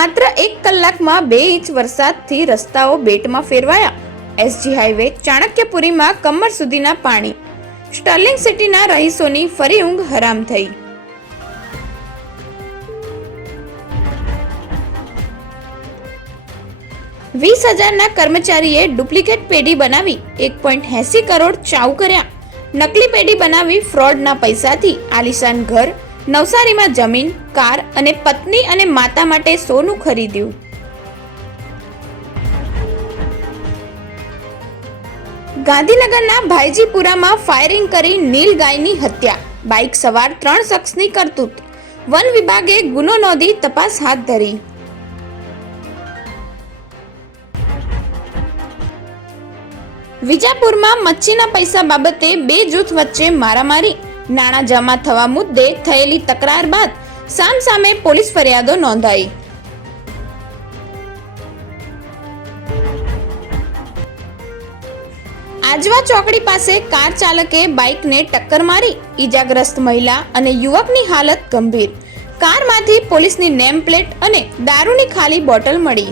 માત્ર 1 કલાકમાં 2 ઇંચ વરસાદથી રસ્તાઓ બેટમાં ફેરવાયા. એસજી હાઈવે ચાણક્યપુરીમાં કમર સુધીના પાણી. સ્ટર્લિંગ સિટીના રહીશોની ફરી ઊંઘ હરામ થઈ. ₹20,000 કર્મચારીએ ડુપ્લિકેટ પેઢી બનાવી 1.80 કરોડ ચાઉ કર્યા. નકલી પેઢી બનાવી ફ્રોડના પૈસાથી આલિશાન ઘર, નવસારીમાં જમીન, કાર અને પત્ની અને માતા માટે સોનું ખરીદ્યું. ગાંધીનગરના ભાઈજીપુરામાં ફાયરિંગ કરી નીલગાયની હત્યા. બાઇક સવાર 3 શખ્સની કરતૂત. વન વિભાગે ગુનો નોંધી તપાસ હાથ ધરી. વિજાપુરમાં મચ્છીના પૈસા બાબતે 2 જૂથ વચ્ચે મારામારી. નાણાં જમા થવા મુદ્દે થયેલી તકરાર બાદ સામસામે પોલીસ ફરિયાદો નોંધાઈ. આજવા ચોકડી પાસે કાર ચાલકે બાઇકને ટક્કર મારી. ઈજાગ્રસ્ત મહિલા અને યુવકની હાલત ગંભીર. કારમાંથી પોલીસની નેમ પ્લેટ અને દારૂની ખાલી બોટલ મળી.